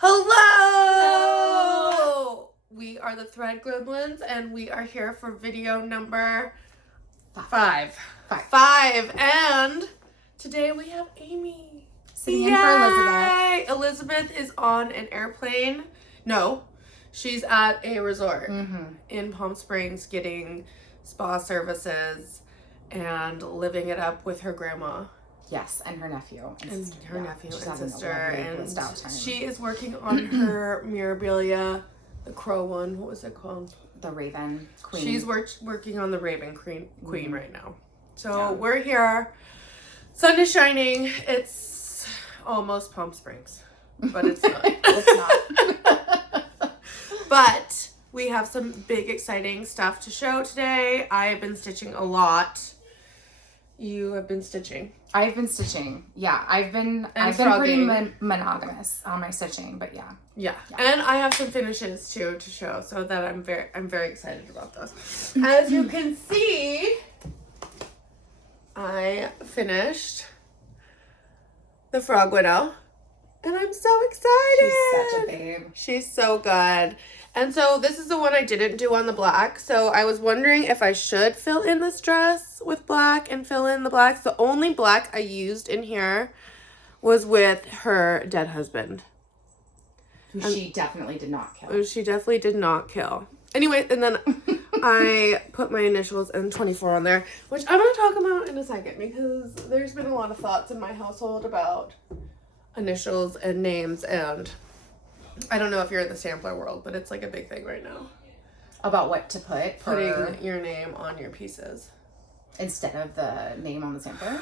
Hello! We are the Thread Gremlins, and we are here for video number five. And today we have Aimee. Sitting in for Elizabeth. Elizabeth is on an airplane. No, she's at a resort in Palm Springs getting spa services and living it up with her grandma. Yes, and her nephew. And her nephew she's and sister. And she is working on her mirabilia, the crow one. What was it called? The Raven Queen. She's working on the Raven Queen right now. So we're here. Sun is shining. It's almost Palm Springs, but it's not. It's not. But we have some big, exciting stuff to show today. I have been stitching a lot. You have been stitching. I've been stitching. Yeah, I've been pretty monogamous on my stitching, but yeah. And I have some finishes too to show, so that I'm very excited about those. As you can see, I finished the Frog Widow, and I'm so excited. She's such a babe. She's so good. And so this is the one I didn't do on the black. So I was wondering if I should fill in this dress with black and fill in the blacks. The only black I used in here was with her dead husband. Who she definitely did not kill. Who she definitely did not kill. Anyway, and then I put my initials and 24 on there, which I'm going to talk about in a second because there's been a lot of thoughts in my household about initials and names, and I don't know if you're in the sampler world, but it's like a big thing right now. About what to put? Putting your name on your pieces. Instead of the name on the sampler?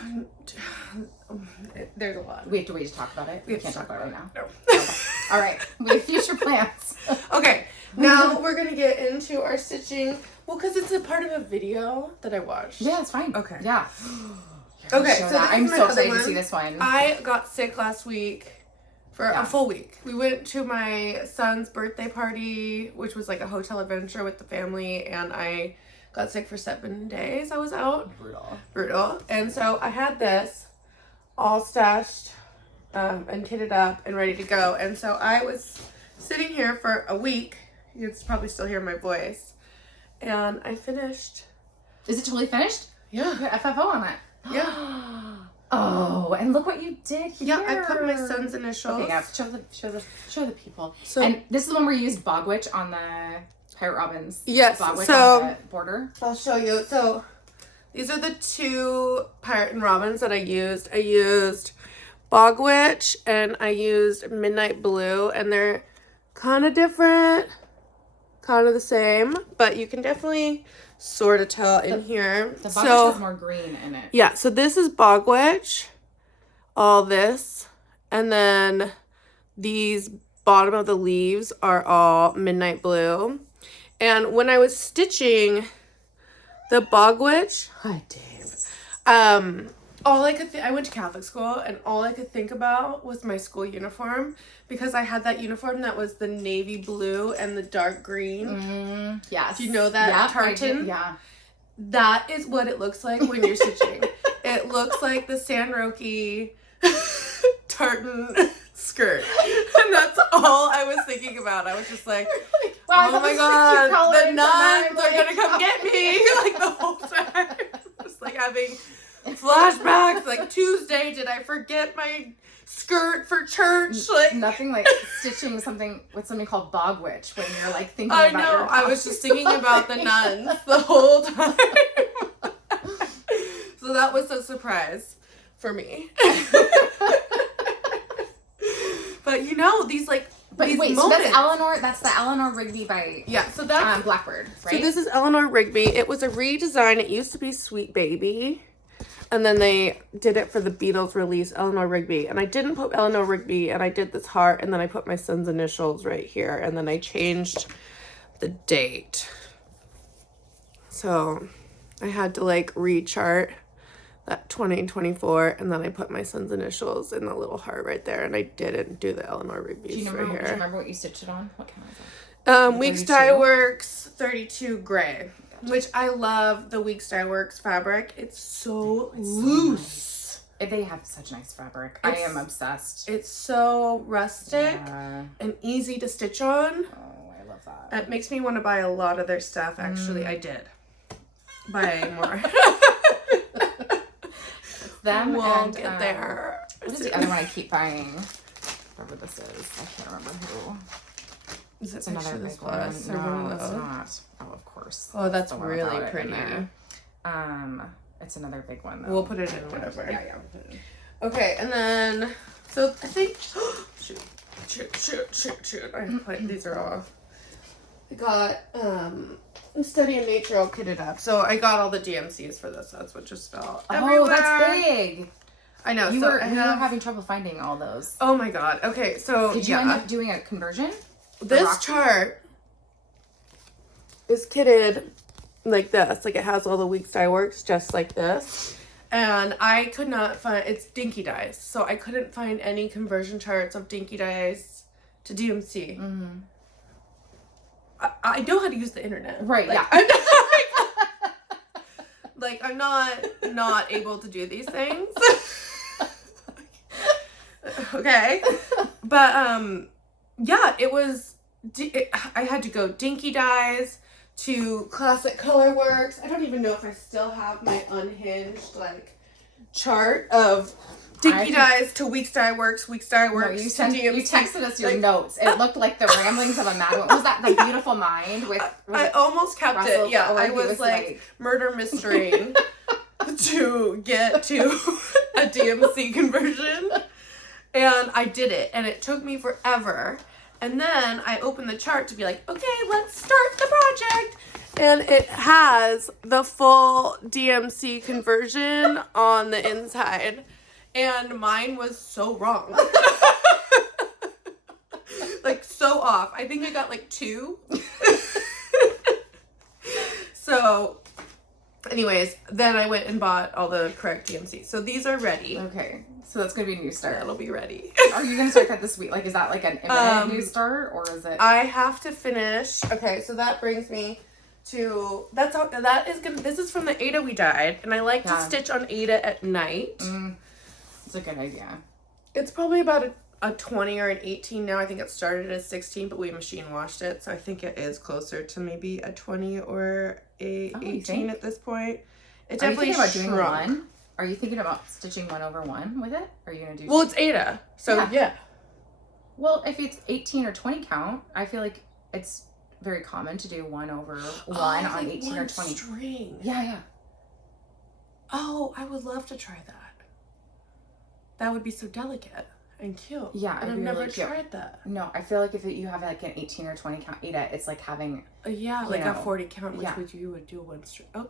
There's a lot. We have to wait to talk about it? We can't talk about it right now? No. Okay. All right. We have future plans. Okay. Now we're going to get into our stitching. Well, because it's a part of a video that I watched. Yeah, it's fine. Okay. Yeah. Okay. So I'm so excited to see this one. I got sick last week. For a full week. We went to my son's birthday party, which was like a hotel adventure with the family, and I got sick for 7 days. I was out. Brutal. And so I had this all stashed and kitted up and ready to go. And so I was sitting here for a week. You can probably still hear my voice. And I finished. Is it totally finished? Yeah. You got FFO on it. Yeah. Oh, and look what you did here. Yeah, I put my son's initials. Okay, yeah, show the people. So, and this is the one where you used Bogwitch on the Pirate+Robin's. Yes, Bogwitch so on the border. I'll show you. So these are the two Pirate+Robins that I used. I used Bogwitch and I used Midnight Blue, and they're kind of different, kind of the same, but you can definitely sort of tell in here. The Bogwitch has more green in it. Yeah, so this is Bogwitch, all this, and then these bottom of the leaves are all Midnight Blue. And when I was stitching the Bogwitch, hi Dave, all I could I went to Catholic school, and all I could think about was my school uniform, because I had that uniform that was the navy blue and the dark green. Yes. Do you know that tartan? Yeah. That is what it looks like when you're stitching. It looks like the San Roque tartan skirt. And that's all I was thinking about. I was just like, wow, oh my god, the nuns are gonna come get me, like the whole time. Just like having flashbacks, like Tuesday, did I forget my skirt for church? Like nothing like stitching something with something called Bogwitch when you're like thinking I about know, your I was just thinking about the nuns the whole time. So that was a surprise for me. But you know, these like these moments. So that's Eleanor, that's the Eleanor Rigby by so that's Blackbird, right? So this is Eleanor Rigby. It was a redesign. It used to be Sweet Baby. And then they did it for the Beatles release, Eleanor Rigby. And I didn't put Eleanor Rigby, and I did this heart, and then I put my son's initials right here, and then I changed the date. So I had to like rechart that 2024, and then I put my son's initials in the little heart right there, and I didn't do the Eleanor Rigby's right here. Do you remember what you stitched it on? What kind was that? Weeks Dye Works 32 gray. Which I love the Weeks Dye Works fabric. It's so loose. They have such nice fabric. I am obsessed. It's so rustic and easy to stitch on. Oh, I love that. It makes me want to buy a lot of their stuff. Actually, I did buy more. Them we'll and get there. What is the other one I keep buying? Whatever this is. I can't remember who. Is it another big one? No, it's not. Oh, of course. Oh, that's really pretty. It's another big one though. We'll put it in whatever. Yeah. Okay, and then so I think shoot. These are all. I got Study in Nature all kitted up. So I got all the DMCs for this. That's what just fell everywhere. Oh, that's big. I know. You were having trouble finding all those. Oh my god. Okay, so did you end up doing a conversion? This chart is kitted like this. Like it has all the Weeks Dye Works just like this. And I could not find, it's Dinky Dyes. So I couldn't find any conversion charts of Dinky Dyes to DMC. Mm-hmm. I know how to use the internet. Right, like, yeah. I'm not able to do these things. Okay. But, yeah, it was, I had to go Dinky Dyes to Classic Color Works. I don't even know if I still have my unhinged, chart of Dinky Dyes to Weeks Dye Works, Weeks Dye Works to DMC. You texted us your notes. It looked like the ramblings of a madwoman. Was that The Beautiful Mind? I almost kept Russell, it. Yeah, I was murder mystery to get to a DMC conversion. And I did it. And it took me forever. And then I opened the chart to be like, okay, let's start the project. And it has the full DMC conversion on the inside. And mine was so wrong. So off. I think I got 2. So, anyways, then I went and bought all the correct DMC. So these are ready. Okay. So that's going to be a new start. That'll be ready. Are you going to start that this week? Is that an imminent new start or is it? I have to finish. Okay, so that brings me to, this is from the Aida we dyed. And I like to stitch on Aida at night. It's a good idea. It's probably about a 20 or an 18 now. I think it started at 16, but we machine washed it. So I think it is closer to maybe a 20 or a 18 at this point. It definitely shrunk. Doing one? Are you thinking about stitching 1/1 with it? Or are you going to do... Well, it's Aida. So, yeah. Well, if it's 18 or 20 count, I feel like it's very common to do 1/1 on 18 or 20. String. Yeah. Oh, I would love to try that. That would be so delicate and cute. Yeah, and I've never tried that. No, I feel like if you have an 18 or 20 count Aida, it's like having a 40 count, which you would do one string. Oh,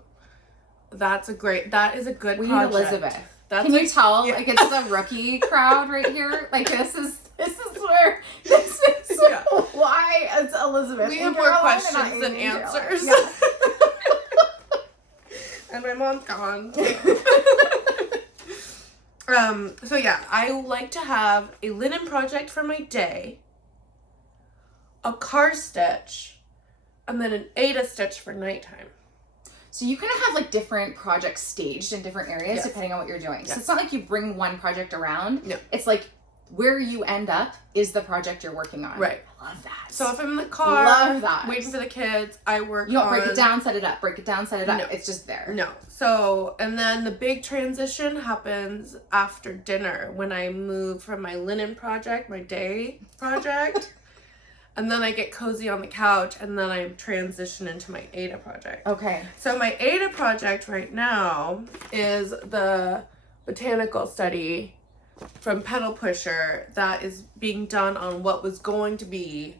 that is a good project. We need Elizabeth. Can you tell? It's the rookie crowd right here. This is why it's Elizabeth. We have more questions than answers. Yeah. And my mom's gone. So yeah, I like to have a linen project for my day, a car stitch, and then an Aida stitch for nighttime. So you kind of have different projects staged in different areas depending on what you're doing. Yes. So it's not like you bring one project around. No. It's where you end up is the project you're working on. Right. I love that. So if I'm in the car, waiting for the kids, I work on... You don't break it down, set it up. Break it down, set it up. No. It's just there. No. So, and then the big transition happens after dinner when I move from my linen project, my day project, and then I get cozy on the couch, and then I transition into my Aida project. Okay. So my Aida project right now is the botanical study from Pedal Pusher that is being done on what was going to be.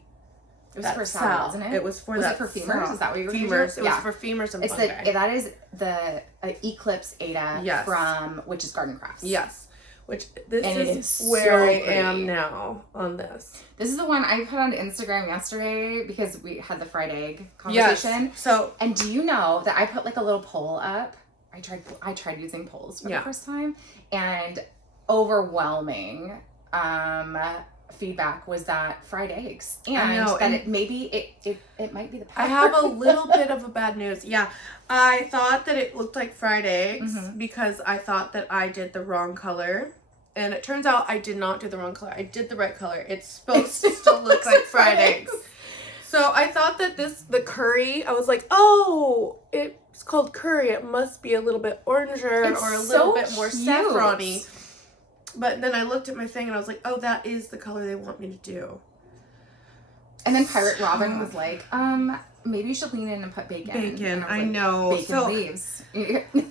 It was for Sal, wasn't it? It was for that. Was it for femurs? Cell. Is that what you were femurs? It was for femurs and fungi. That is the Eclipse Aida from WitchsGardenCrafts. Yes. This is where I am now on this. This is the one I put on Instagram yesterday because we had the fried egg conversation. Yes. So, and do you know that I put a little poll up? I tried using polls for the first time, and overwhelming feedback was that fried eggs, and I know, that and it might be the powder. I have a little bit of a bad news. Yeah, I thought that it looked like fried eggs because I thought that I did the wrong color. And it turns out I did not do the wrong color. I did the right color. It's supposed to still look like fried eggs. So I thought that the curry, I was like, oh, it's called curry. It must be a little bit oranger or a little bit more saffron-y. But then I looked at my thing and I was like, oh, that is the color they want me to do. And then Pirate+Robin was like, maybe you should lean in and put bacon. Bacon, I like, know. Bacon leaves.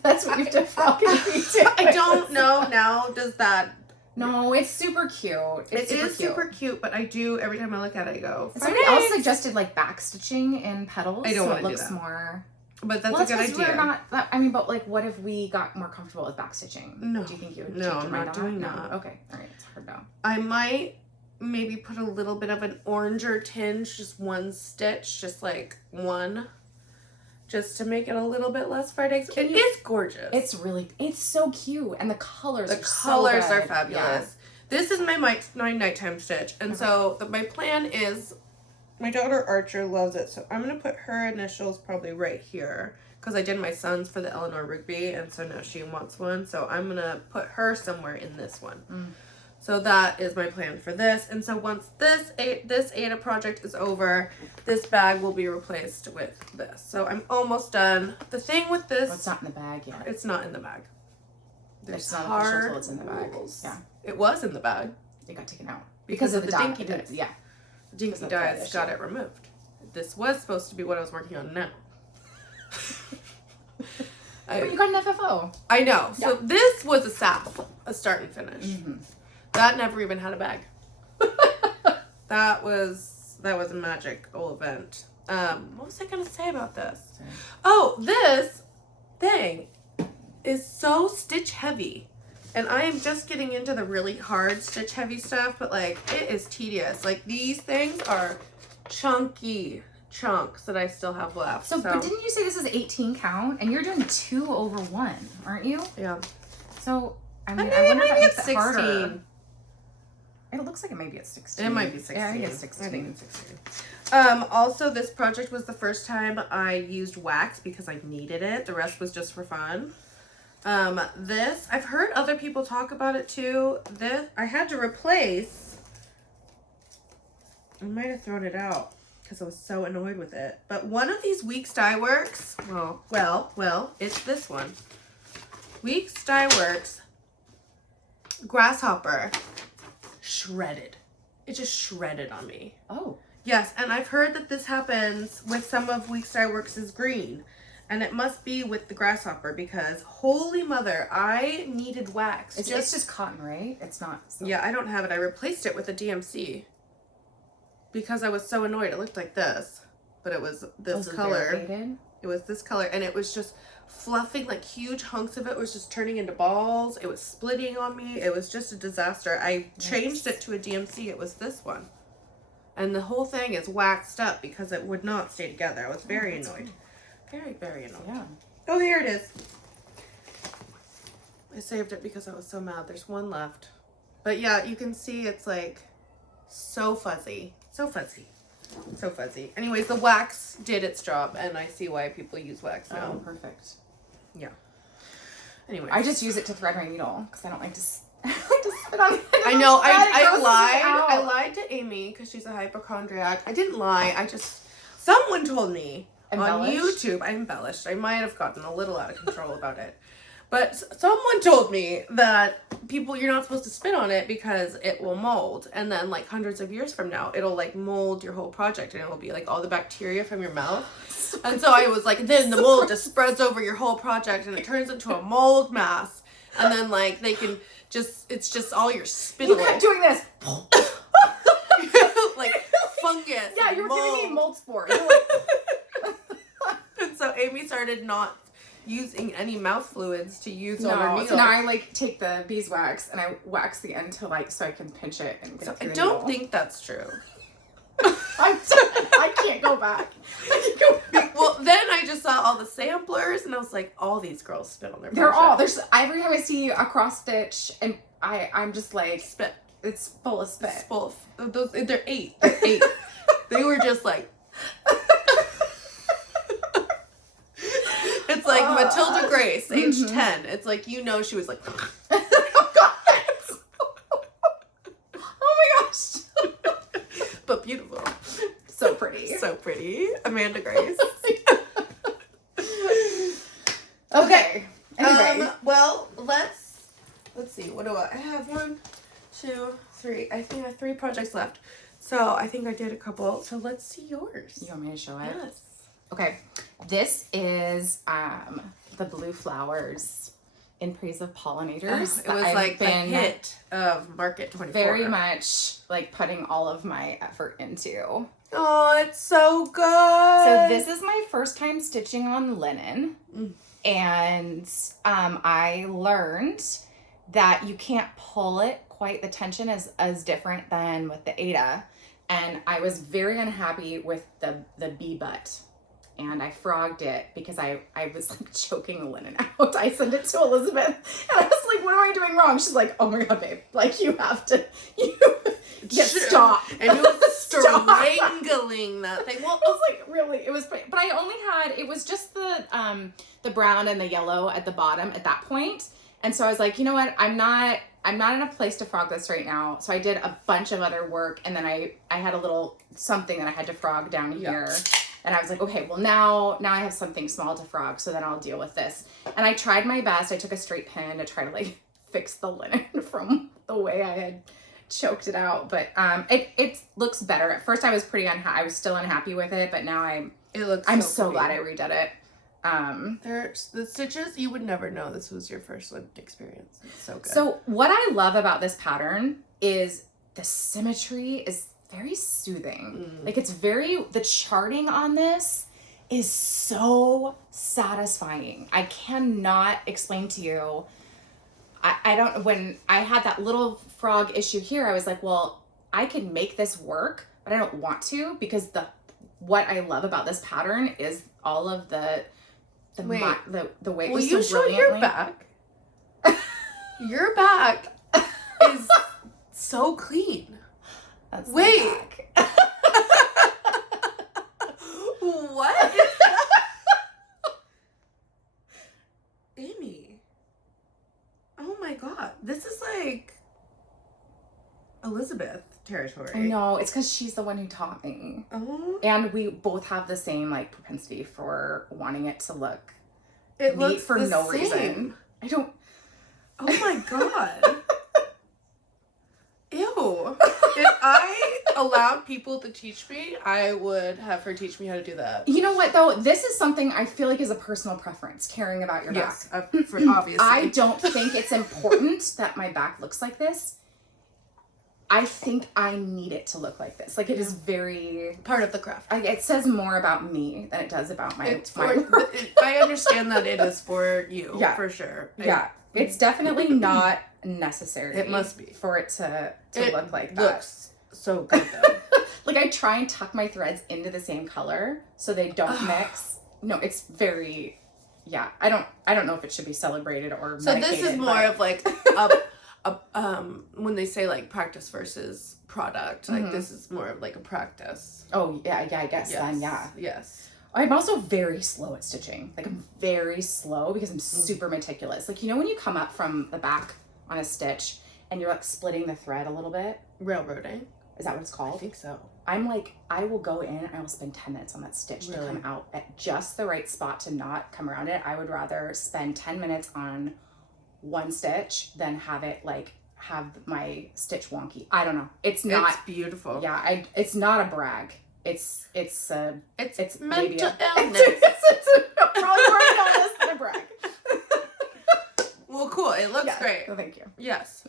That's what you've done for all I don't know now, does that... No, it's super cute. It is super cute, but I do, every time I look at it, I go, somebody else suggested like back stitching in petals. I don't want to to do do that. More... But that's a good idea. But like, what if we got more comfortable with back stitching? No. Do you think you would No, change your I'm mind not on doing that? that. No. Okay. All right. It's hard now. I might maybe put a little bit of an oranger tinge, just one stitch, just like one, just to make it a little bit less fried eggs. It is gorgeous. It's so cute. And the colors are fabulous. Yeah. This is my nighttime stitch. And so my plan is, my daughter Archer loves it. So I'm going to put her initials probably right here. Because I did my son's for the Eleanor Rigby. And so now she wants one. So I'm going to put her somewhere in this one. So that is my plan for this. And so once this Aida project is over, this bag will be replaced with this. So I'm almost done. The thing with this... Well, it's not in the bag yet. It's not in the bag. It's not official until it's in the bag. Yeah. It was in the bag. It got taken out. Because of the dinky dies. Yeah. The dinky dies got it removed. This was supposed to be what I was working on now. But you got an FFO. I know. Yeah. So this was a SAF, a start and finish. That never even had a bag. That was a magical event. What was I gonna say about this? Oh, this thing is so stitch heavy. And I am just getting into the really hard stitch heavy stuff, but like it is tedious. Like these things are chunky chunks that I still have left. So but didn't you say this is 18 count? And you're doing 2 over 1, aren't you? Yeah. So I mean I wonder if that makes it 16. Harder. It looks like it might be at 16. It might be 16. Yeah, I think it's 16. I think it's 16. Also, this project was the first time I used wax because I needed it. The rest was just for fun. This, I've heard other people talk about it too. This, I had to replace. I might have thrown it out because I was so annoyed with it. But one of these Weeks Dye Works, well, it's this one. Weeks Dye Works Grasshopper. Shredded. It just shredded on me. Oh. Yes, and I've heard that this happens with some of Weeks Dye Works' green. And it must be with the Grasshopper because, holy mother, I needed wax. It's just cotton, right? It's not... Yeah, I don't have it. I replaced it with a DMC. Because I was so annoyed. It looked like this. But it was this color. It was this color. And it was just fluffing, like huge hunks of it was just turning into balls. It was splitting on me. It was just a disaster. I changed it to a DMC. It was this one. And the whole thing is waxed up because it would not stay together. I was very annoyed. Very, very annoyed. Yeah. Oh, here it is. I saved it because I was so mad. There's one left. But yeah, you can see it's like so fuzzy. So fuzzy. So fuzzy. Anyways, the wax did its job, and I see why people use wax now. Oh, perfect. Yeah. Anyway, I just use it to thread my needle because I don't like to spit on it. I know. I lied to Aimee because she's a hypochondriac. I didn't lie. Someone told me on YouTube. I embellished. I might have gotten a little out of control about it. But someone told me that you're not supposed to spit on it because it will mold. And then like hundreds of years from now, it'll like mold your whole project and it will be like all the bacteria from your mouth. And so I was like, then the mold just spreads over your whole project and it turns into a mold mass. And then like it's just all your spittle. You kept doing this. Like fungus. Yeah, you were giving me mold spores. And so Aimee started not using any mouth fluids to use on her needle. So now I like take the beeswax and I wax the end to like so I can pinch it and get it through the needle. I don't think that's true. I can't go back. Well, then I just saw all the samplers and I was like, all these girls spit on their project. There's every time I see a cross stitch and I'm just like spit. It's full of spit. It's full of those. They're 8. They're 8. They were just like. It's like Matilda Grace, age 10. It's like, you know, she was like. Oh my gosh. But beautiful. So pretty. So pretty. Amanda Grace. Okay. Anyway. Well, let's see. What do I have? 1, 2, 3. I think I have 3 projects left. So I think I did a couple. So let's see yours. You want me to show it? Yes. Okay. This is the blue flowers in praise of pollinators. It was like a hit of Market 24. Very much like putting all of my effort into. Oh, it's so good. So this is my first time stitching on linen. And I learned that you can't pull it quite the tension as different than with the Aida. And I was very unhappy with the bee butt. And I frogged it because I was like choking the linen out. I sent it to Elizabeth and I was like, what am I doing wrong? She's like, oh my God, babe. Like you stop. And it was strangling that thing. Well, I was like, really? It was, but I only had, it was just the brown and the yellow at the bottom at that point. And so I was like, you know what? I'm not in a place to frog this right now. So I did a bunch of other work and then I had a little something that I had to frog down here. And I was like, okay, well now I have something small to frog, so then I'll deal with this. And I tried my best. I took a straight pin to try to like fix the linen from the way I had choked it out. But it looks better. At first I was I was still unhappy with it, but now I'm so glad I redid it. There's the stitches, you would never know this was your first linen experience. It's so good. So what I love about this pattern is the symmetry is very soothing. Like the charting on this is so satisfying. I cannot explain to you. When I had that little frog issue here, I was like, well, I can make this work, but I don't want to because what I love about this pattern is all of the way it was so show brilliantly. Your back? Your back is so clean. That's Wait. What is that? Aimee. Oh my God. This is like Elizabeth territory. No, it's because she's the one who taught me. Oh. And we both have the same like propensity for wanting it to look It neat looks for the no same. reason. I don't. Oh my God. Ew. If I allowed people to teach me, I would have her teach me how to do that. You know what though? This is something I feel like is a personal preference, caring about your back. Obviously. I don't think it's important that my back looks like this. I think I need it to look like this. Like it is very part of the craft. It says more about me than it does about my work. I understand that it is for you, for sure. It's definitely not necessary. It must be for it to look like that. Looks so good though. Like I try and tuck my threads into the same color so they don't mix. No, it's very. Yeah, I don't know if it should be celebrated or. So this is more of like when they say like practice versus product, like this is more of like a practice. Oh yeah, I guess then Yes. I'm also very slow at stitching. Like I'm very slow because I'm super meticulous. Like you know when you come up from the back on a stitch and you're like splitting the thread a little bit? Railroading. Is that what it's called? I think so. I'm like, I will go in, I will spend 10 minutes on that stitch to come out at just the right spot to not come around it. I would rather spend 10 minutes on one stitch than have it like have my stitch wonky. I don't know. It's beautiful. Yeah, it's not a brag. It's mental illness. It's probably more illness than a brag. Well, cool. It looks great. Oh, thank you. Yes.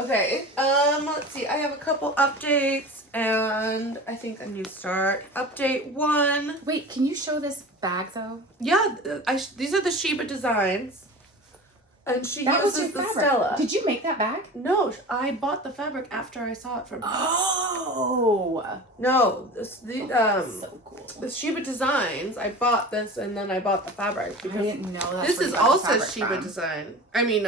Okay. Let's see. I have a couple updates and I think a new start. Update 1. Wait, can you show this bag though? Yeah, these are the Sheba designs. And she that uses was your the fabric. Stella. Did you make that bag? No, I bought the fabric after I saw it from her. Oh. No, So cool. the Sheba designs. I bought this and then I bought the fabric I didn't know that. This is also Sheba design. I mean,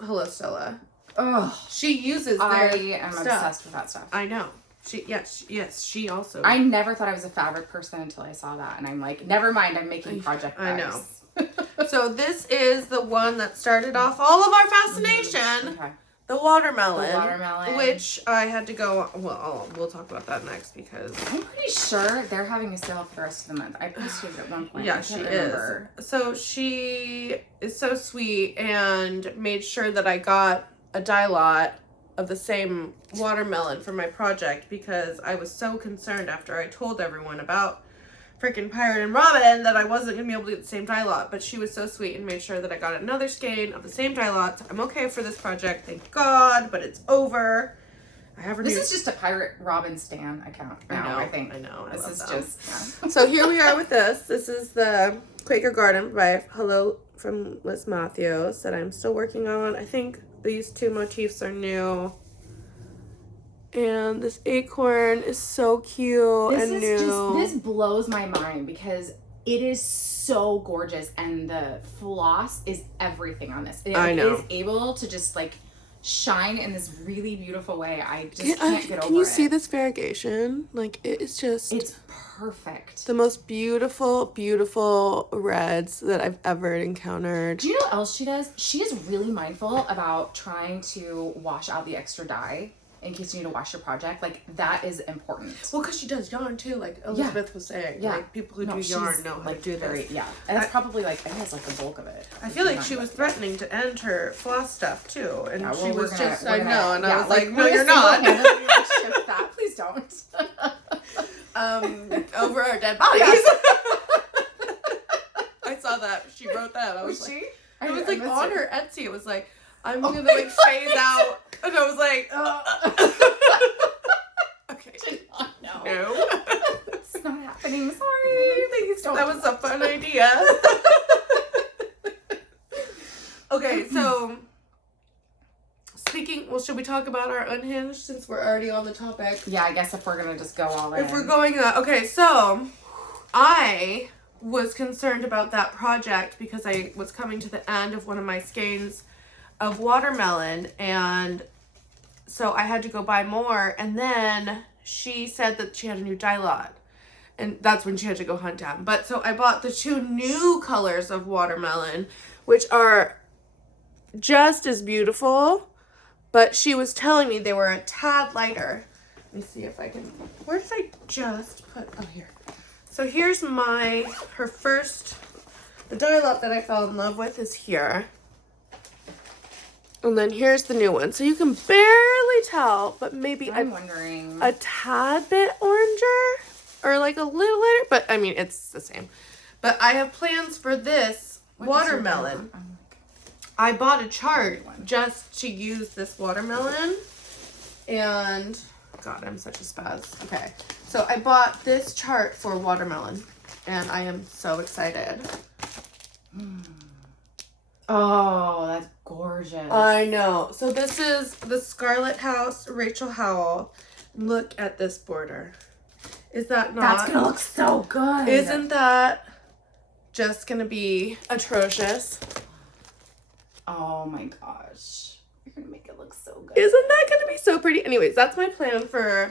hello Stella. Oh, She uses I their am stuff. obsessed with that stuff. I know. She also. I never thought I was a fabric person until I saw that, and I'm like, never mind, I'm making project bags. I know. So this is the one that started off all of our fascination. Okay. The watermelon. The watermelon. Which I had to go, well, we'll talk about that next because. I'm pretty sure they're having a sale for the rest of the month. I posted it at one point. Yeah, she is. So she is so sweet and made sure that I got a dye lot of the same watermelon for my project because I was so concerned after I told everyone about freaking Pirate+Robin that I wasn't going to be able to get the same dye lot, but she was so sweet and made sure that I got another skein of the same dye lot. So I'm okay for this project, thank God, but it's over. I have This is just a Pirate+Robin stan account now, I think. I know. This is just, yeah. So here we are with this. This is the Quaker Garden by Hello from Liz Matthews that I'm still working on. I think these two motifs are new. And this acorn is so cute and new. This blows my mind because it is so gorgeous and the floss is everything on this. I know. It is able to just like shine in this really beautiful way. I just can't get over it. Can you see this variegation? Like it is just... It's perfect. The most beautiful, beautiful reds that I've ever encountered. Do you know what else she does? She is really mindful about trying to wash out the extra dye in case you need to wash your project. Like, that is important. Well, because she does yarn, too, like Elizabeth was saying. Yeah. Like, people who do yarn know how to do this. Yeah. And it's probably, like, I think it's, like, the bulk of it. I feel like she was threatening to end her floss stuff, too. And yeah, well, she was just, I gonna, know. And I was like, no, we're you're not. Shift that. Please don't. Over our dead bodies. I saw that. She wrote that. I was like, it was, like, on her Etsy. It was like, I'm going to, like, phase out. And I was like, okay. No. It's not happening. Sorry. That was a fun idea. Okay, so should we talk about our unhinged since we're already on the topic? Yeah, I guess if we're going to just go all in. If we're going okay, so I was concerned about that project because I was coming to the end of one of my skeins of watermelon, and so I had to go buy more, and then she said that she had a new dye lot, and that's when she had to go hunt down. But so I bought the two new colors of watermelon, which are just as beautiful, but she was telling me they were a tad lighter. Let me see if I can, where did I just put, oh here. So here's her first, the dye lot that I fell in love with is here. And then here's the new one. So you can barely tell, but maybe I'm wondering a tad bit oranger or like a little lighter, but I mean, it's the same. But I have plans for this watermelon. I bought a chart just to use this watermelon, and God, I'm such a spaz. Okay, so I bought this chart for watermelon, and I am so excited. Oh, that's gorgeous. I know. So this is the Scarlet House, Rachel Howell. Look at this border. Is that not? That's gonna look so good. Isn't that just gonna be atrocious? Oh my gosh. You're gonna make it look so good. Isn't that gonna be so pretty? Anyways, that's my plan for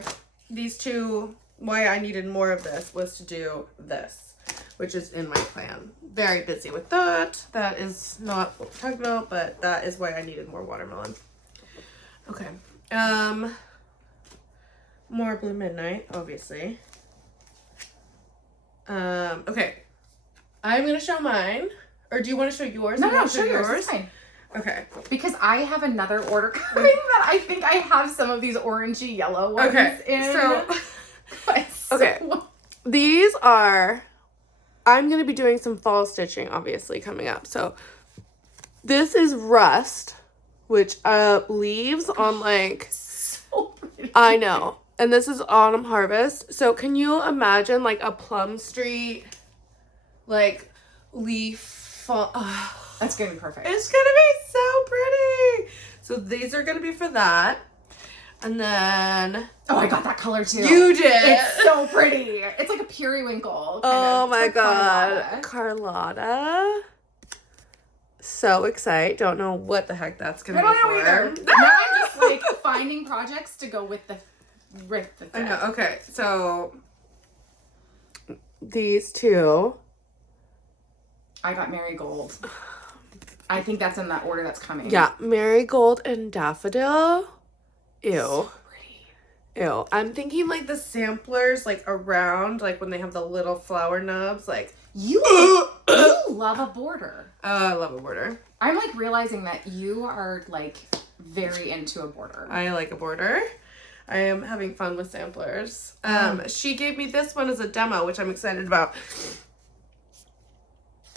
these two. Why I needed more of this was to do this, which is in my plan. Very busy with that. That is not what we're talking about, but that is why I needed more watermelon. Okay. More Blue Midnight, obviously. Okay. I'm gonna show mine. Or do you want to show yours? No, show yours. It's fine. Okay. Because I have another order coming that I think I have some of these orangey yellow ones in. So, okay. These are, I'm going to be doing some fall stitching, obviously, coming up. So, this is Rust, which leaves on like, so pretty. I know. And this is Autumn Harvest. So, can you imagine like a Plum Street, like, leaf? That's going to be perfect. It's going to be so pretty. So, these are going to be for that. And then... Oh, I got that color too. You did. It's so pretty. It's like a periwinkle. Oh my God. Carlotta. So excited. Don't know what the heck that's gonna be I don't know for. either. Now I'm just like finding projects to go with the thread. I know. Okay, so these two. I got marigold. I think that's in that order that's coming. Yeah, marigold and daffodil. Ew. So pretty. Ew. I'm thinking like the samplers like around, like when they have the little flower nubs, like You love a border. I love a border. I'm like realizing that you are like very into a border. I like a border. I am having fun with samplers. She gave me this one as a demo, which I'm excited about.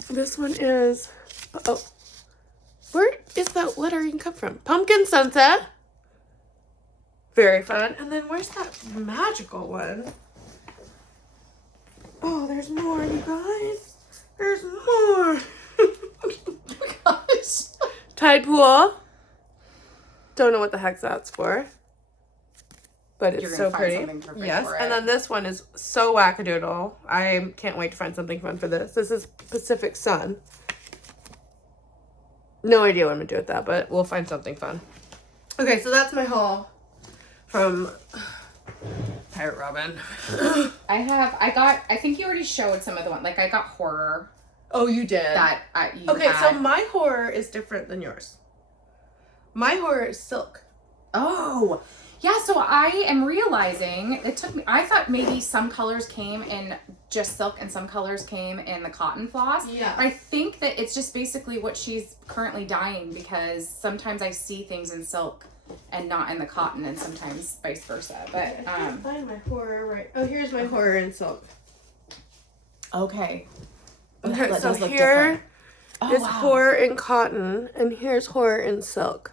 This one is, oh, where is that lettering come from? Pumpkin Sunset. Very fun. And then where's that magical one? Oh, there's more, you guys. There's more. Oh my gosh. Tide Pool. Don't know what the heck that's for. But it's You're so gonna find pretty. something perfect Yes, for it. and then this one is so wackadoodle. I can't wait to find something fun for this. This is Pacific Sun. No idea what I'm gonna do with that, but we'll find something fun. Okay, so that's my haul from Pirate+Robin. I think you already showed some of the one. Like I got horror. Oh, you did? That you Okay, had. so my horror is different than yours. My horror is silk. Oh, yeah. So I am realizing it took me. I thought maybe some colors came in just silk and some colors came in the cotton floss. Yeah. But I think that it's just basically what she's currently dyeing because sometimes I see things in silk and not in the cotton, and sometimes vice versa. But I can't find my horror right. Oh, here's my horror in silk. okay. Okay, That so does look here different. Oh, is wow. horror in cotton, and here's horror in silk.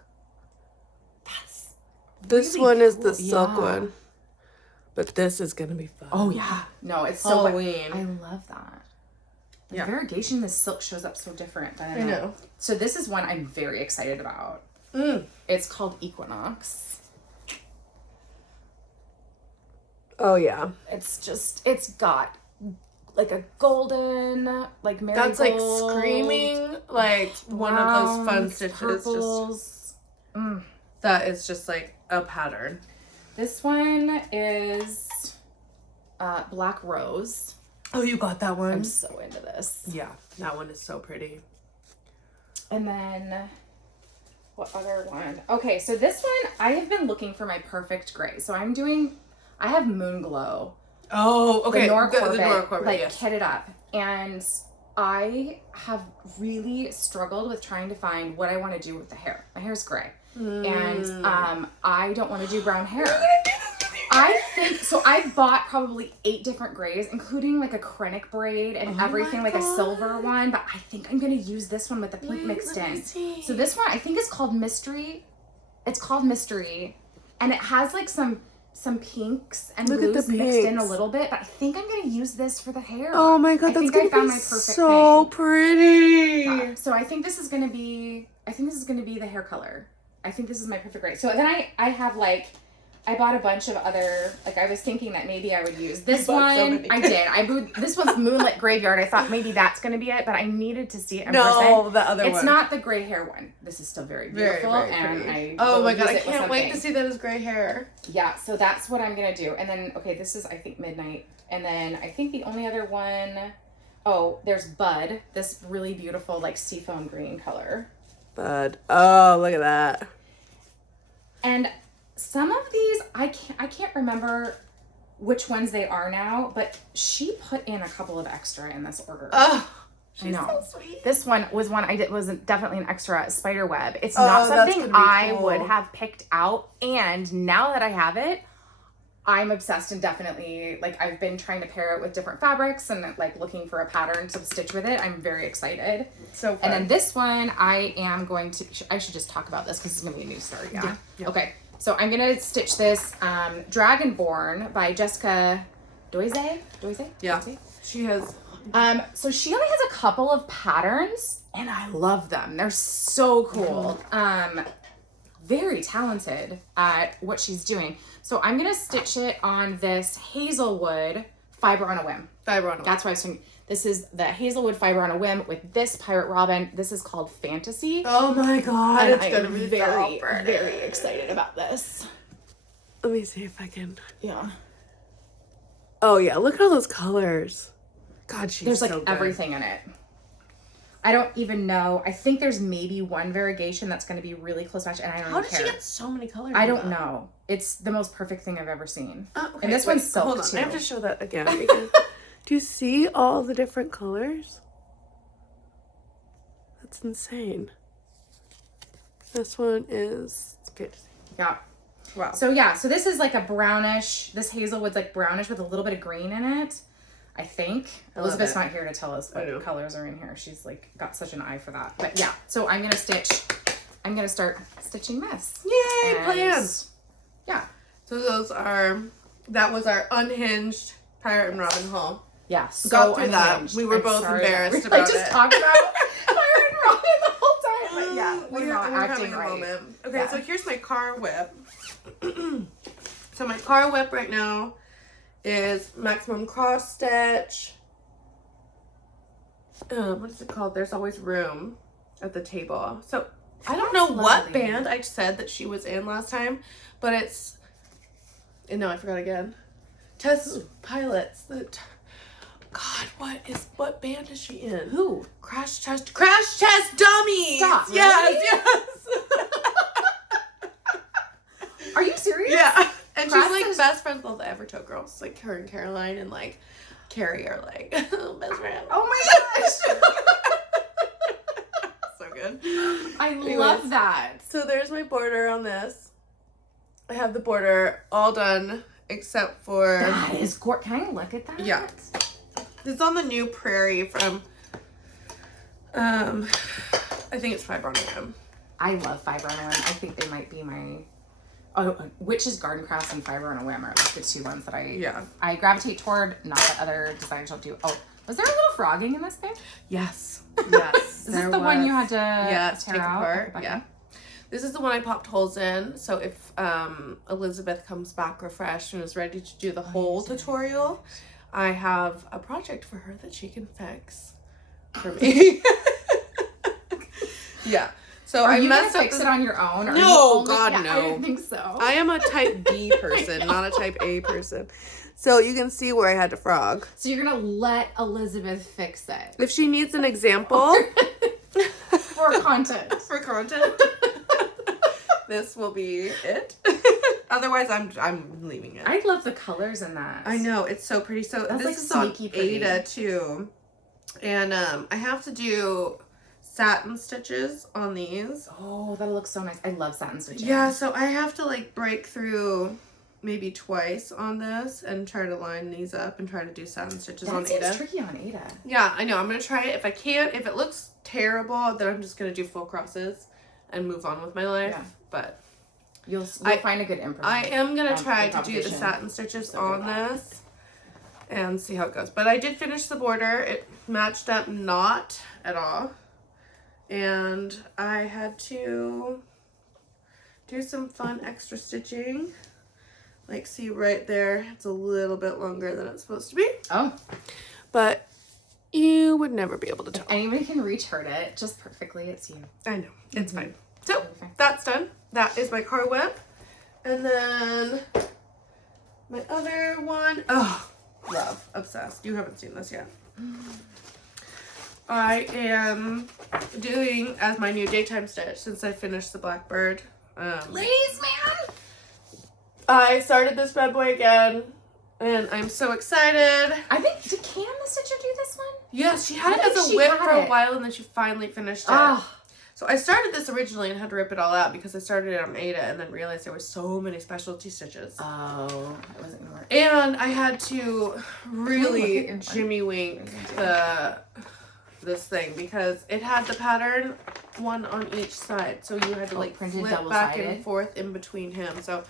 That's This really one is the cool. silk Yeah. one. But this is gonna be fun. Oh yeah. No, it's Halloween. So I love that. The Yeah. variegation in the silk shows up so different. But I know. So this is one I'm very excited about. It's called Equinox. Oh yeah. It's got like a golden, like marigold. That's like screaming, like one of those fun stitches. Purples. Just that is just like a pattern. This one is Black Rose. Oh, you got that one? I'm so into this. Yeah, that one is so pretty. And then what other one? Okay, so this one, I have been looking for my perfect gray. So I have Moon Glow. Oh, okay. The Nora the Corbett, Nora Corbett, like yes. kitted up. And I have really struggled with trying to find what I want to do with the hair. My hair's gray. And I don't want to do brown hair. I think, so I've bought probably 8 different grays, including like a Krennic braid and everything, like a silver one, but I think I'm going to use this one with the pink mixed in. So this one, I think is called Mystery. It's called Mystery, and it has like some pinks and blues mixed in a little bit, but I think I'm going to use this for the hair. Oh my god, that's going to be so pretty. Yeah. So I think this is going to be, the hair color. I think this is my perfect gray. So then I have like, I bought a bunch of other, like I was thinking that maybe I would use this one. So I did. This one's Moonlit Graveyard. I thought maybe that's going to be it, but I needed to see it in person. No, the other one. It's not the gray hair one. This is still very beautiful. Very, very and pretty. I oh my will god, use I it with can't wait something. to see that as gray hair. Yeah, so that's what I'm going to do. And then, okay, this is, I think, Midnight. And then I think the only other one, oh, there's Bud. This really beautiful, like, seafoam green color. Bud. Oh, look at that. And some of these, I can't remember which ones they are now, but she put in a couple of extra in this order. Oh, I know. so sweet. This one was one I did, was definitely an extra spider web. It's not something I would have picked out, and now that I have it, I'm obsessed and definitely, like, I've been trying to pair it with different fabrics and like looking for a pattern to stitch with it. I'm very excited. So fun. And then this one, I am going to, I should just talk about this because it's going to be a new start. Yeah. Okay. So I'm going to stitch this Dragonborn by Jessica Doise. Yeah. She has. So she only has a couple of patterns and I love them. They're so cool. Very talented at what she's doing. So I'm going to stitch it on this Hazelwood Fiber on a Whim. Fiber on a Whim. That's what I was thinking. This is the Hazelwood Fiber on a Whim with this Pirate+Robin. This is called Fantasy. Oh my god, And it's going to be very, so pretty. very excited about this. Let me see if I can. Yeah. Oh yeah, look at all those colors. God, she's There's like so good. everything in it. I don't even know. I think there's maybe one variegation that's going to be really close match, and I don't How even did care. she get so many colors? I don't know. It's the most perfect thing I've ever seen. Okay, And this one's silk hold on. too. I have to show that again. Because, do you see all the different colors? That's insane. This one is fantasy. Yeah. Wow. So yeah, so this is like a brownish. This Hazelwood's like brownish with a little bit of green in it. I think Elizabeth's not here to tell us what colors are in here. She's like got such an eye for that. But yeah, so I'm gonna start stitching this. Yay, And plans. Yeah. So that was our unhinged Pirate+Robin haul. Yeah. So Got through that. unhinged. We were I'm both sorry. embarrassed We about just it. talked about Pirate+Robin the whole time. But yeah, we're not acting having a right. moment. Okay, Yeah. so here's my car whip. So my car whip right now is maximum cross stitch. What is it called? There's always room at the table. So I don't know what band I said that she was in last time, but it's. And no, I forgot again. Test Pilots. God, what band is she in? Who? Crash Test Dummies. Stop, Yes, really? yes. Are you serious? Yeah. And Crash she's like Test- best friends with all the Evertoe girls. Like her and Caroline and like Carrie are like best friends. Oh my gosh. So good. I Anyways. love that. So there's my border on this. I have the border all done except for That is gorgeous. Can I look at that? Yeah. It's on the new Prairie from I think it's Fiber on a Whim. I love Fiber on a Whim. I think they might be my WitchsGardenCrafts and Fiber on a Whim are like the two ones that I gravitate toward. Not that other designers don't do. Oh, was there a little frogging in this thing? Yes. Yes. Is this the one you had to tear take out? apart. Okay. Yeah. This is the one I popped holes in. So if Elizabeth comes back refreshed and is ready to do the whole tutorial, I have a project for her that she can fix for me. Yeah. So Are I you messed gonna up fix it on your own? Or No, are you only... God, yeah, no. I didn't think so. I am a type B person, not a type A person. So you can see where I had to frog. So you're gonna let Elizabeth fix it If she needs an example for content. for content, this will be it. Otherwise, I'm leaving it. I love the colors in that. I know, it's so pretty. So That's this like is on sneaky pretty. Aida too, and I have to do satin stitches on these. Oh, that looks so nice. I love satin stitching. Yeah, so I have to like break through maybe twice on this and try to line these up and try to do satin stitches on That seems Aida. tricky on Aida. Yeah, I know. I'm gonna try it. If I can't, if it looks terrible, then I'm just gonna do full crosses and move on with my life. Yeah. But You'll find a good imprint. I am gonna try to do the competition. satin stitches So good on at this and see how it goes. But I did finish the border. It matched up not at all. And I had to do some fun extra stitching. Like, see right there, it's a little bit longer than it's supposed to be. Oh. But you would never be able to tell. If anybody can retard it just perfectly, it's you. I know. It's fine. So, Okay. that's done. That is my car whip. And then my other one, oh, love, obsessed. You haven't seen this yet. I am doing as my new daytime stitch since I finished the Blackbird. Ladies, man! I started this bad boy again, and I'm so excited. I think, did Cam the Stitcher do this one? Yes, she had I it think as a she whip had for a it. while, and then she finally finished it. Oh, So I started this originally and had to rip it all out because I started it on Aida and then realized there were so many specialty stitches. oh, it wasn't gonna work. And I had to really Look at your jimmy wink this thing because it had the pattern one on each side. So you had to like printed flip back double-sided? and forth in between him. So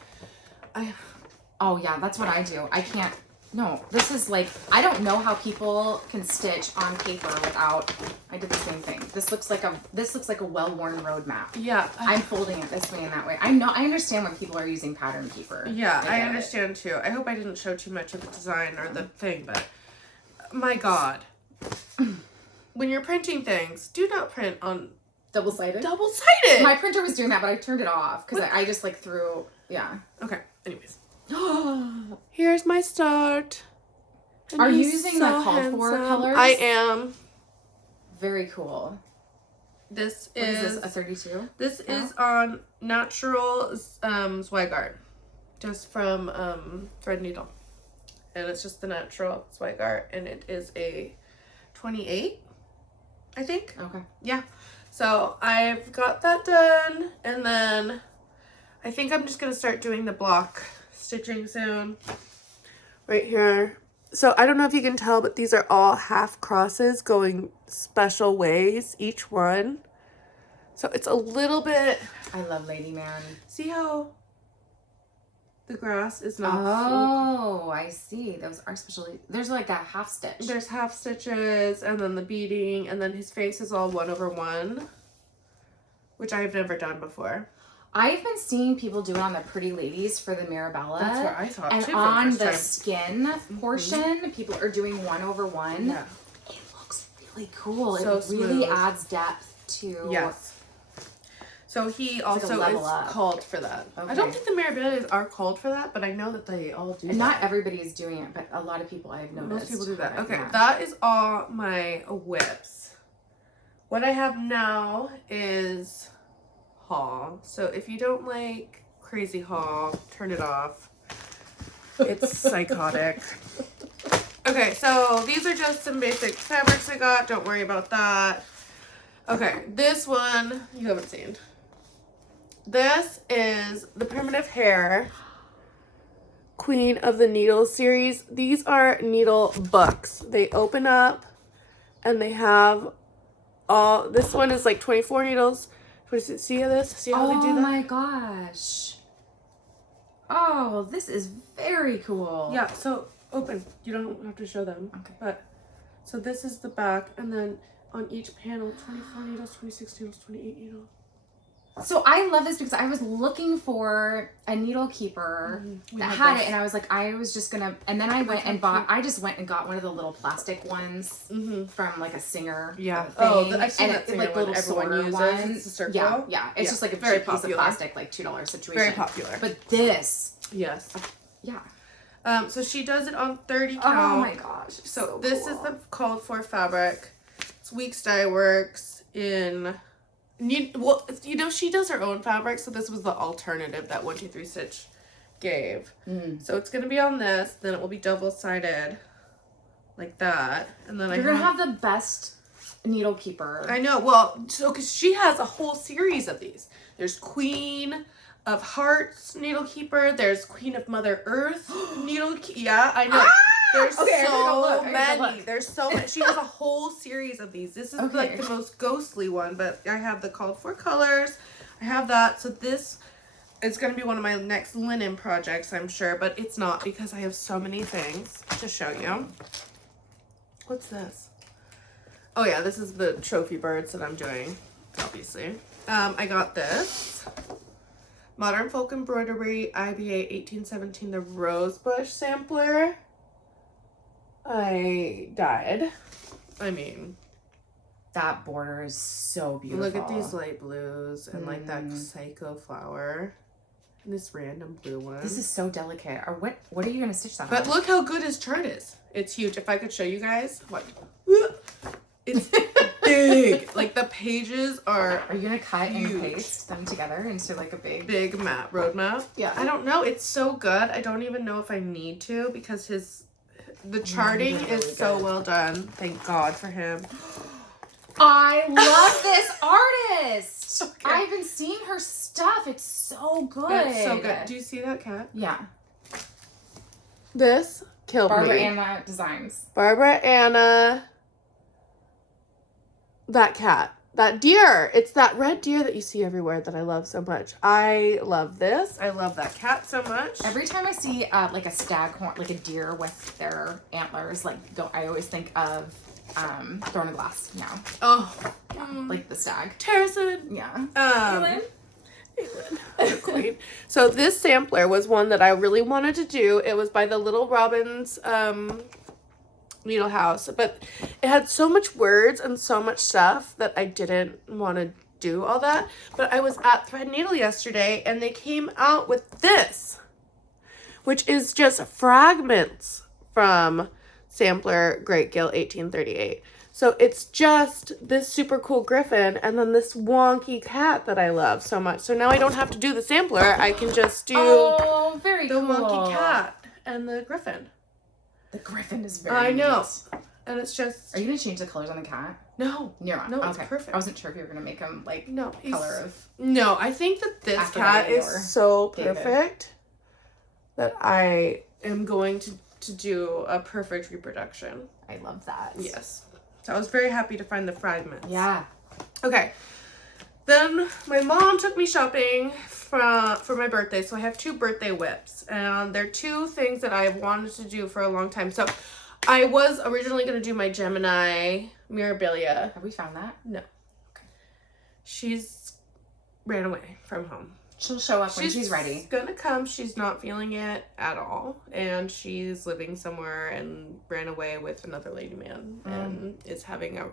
Oh yeah, that's what I do. I can't No, this is like, I don't know how people can stitch on paper without, I did the same thing. This looks like a well-worn road map. Yeah. I'm folding it this way and that way. I understand when people are using pattern paper. Yeah, I understand too. I hope I didn't show too much of the design or the thing, but my God. When you're printing things, do not print on Double-sided? Double-sided! My printer was doing that, but I turned it off because I just like threw, yeah. Okay, anyways. Here's my start. And are you using the called for colors? I am. Very cool. This what is this, a 32? This is on natural Zweigart. Just from Thread Needle. And it's just the natural Zweigart. And it is a 28, I think. Okay. Yeah. So I've got that done. And then I think I'm just going to start doing the block stitching soon. Right here. So I don't know if you can tell, but these are all half crosses going special ways, each one. So it's a little bit... I love Lady Man. See how the grass is not full? I see. Those are special. There's like a half stitch. There's half stitches, and then the beading, and then his face is all 1/1, which I've never done before. I've been seeing people do it on the Pretty Ladies for the Mirabella. That's what I thought, and too, on the skin portion, people are doing 1/1. Yeah. It looks really cool. So it really smooth. adds depth to... Yes. So he also like is called for that. Okay. I don't think the Mirabellas are called for that, but I know that they all do that. Not everybody is doing it, but a lot of people I've noticed. Most people do that. Okay, yeah. that is all my WIPS. What I have now is haul. So if you don't like crazy haul, turn it off. It's psychotic. Okay, so these are just some basic fabrics I got. Don't worry about that. Okay, this one you haven't seen. This is the Primitive Hair Queen of the Needle series. These are needle books. They open up and they have all, this one is like 24 needles. See this? See how they do that? Oh my gosh. Oh, this is very cool. Yeah, so open. You don't have to show them. Okay. But, so this is the back, and then on each panel, 24 needles, 26 needles, 28 needles. So I love this because I was looking for a needle keeper that had it, and I was like, I was just gonna, and then I went and bought, I just went and got one of the little plastic ones from like a Singer thing. I've seen and that Singer like one little everyone sword uses. ones. It's a circle. Yeah. It's just like a very cheap piece of popular. plastic, like $2 situation. Very popular. But this, Yes. yeah. So she does it on 30 count. Oh my gosh. So this is the called for fabric. It's Weeks Dye Works in... she does her own fabric, so this was the alternative that 123 Stitch gave. So it's gonna be on this, then it will be double-sided like that, and then you're gonna have the best needle keeper. I know. Well, so because she has a whole series of these. There's Queen of Hearts needle keeper. There's Queen of Mother Earth needle. Yeah, I know. There's so many. There's so many. She has a whole series of these. This is like the most ghostly one, but I have the called for colors. I have that. So this is going to be one of my next linen projects, I'm sure, but it's not because I have so many things to show you. What's this? Oh yeah, this is the trophy birds that I'm doing, obviously. I got this. Modern Folk Embroidery IBA 1817, the Rosebush sampler. I died. I mean, that border is so beautiful. look at these light blues and like that psycho flower. And this random blue one. This is so delicate. Or what are you gonna stitch that on? But look how good his chart is. It's huge. If I could show you guys, what? It's big. Like the pages are. Are you gonna cut huge. and paste them together into like a big map roadmap? Yeah. I don't know. It's so good. I don't even know if I need to because the charting really is so good. well done. Thank God for him. I love this artist. Okay. I've been seeing her stuff. It's so good. It's so good. Do you see that cat? Yeah. This killed Barbara me. Anna Designs. Barbara Anna. That cat. that deer. It's that red deer that you see everywhere that I love so much. I love this. I love that cat so much. Every time I see like a staghorn, like a deer with their antlers, like I always think of Thorn of Glass now. Oh. Yeah, like the stag. Terracid. Yeah. Aimee. Queen. So this sampler was one that I really wanted to do. It was by the Little Robin's Needle House, but it had so much words and so much stuff that I didn't want to do all that. But I was at Threadneedle yesterday and they came out with this, which is just fragments from sampler Great Gill 1838. So it's just this super cool griffin and then this wonky cat that I love so much. So now I don't have to do the sampler. I can just do very the cool. wonky cat and the griffin. The griffin is very I know. neat. And it's just... Are you going to change the colors on the cat? No. You're not. No, okay. it's perfect. I wasn't sure if you were going to make him, like, no, color of... No, I think that this After cat Eleanor, is so David. perfect that I am going to do a perfect reproduction. I love that. Yes. So I was very happy to find the fragments. Yeah. Okay. Then my mom took me shopping for my birthday. So I have 2 birthday whips. And they're 2 things that I've wanted to do for a long time. So I was originally going to do my Gemini Mirabilia. Have we found that? No. Okay. She's ran away from home. She'll show up when she's ready. She's gonna come. She's not feeling it at all. And she's living somewhere and ran away with another lady man and is having a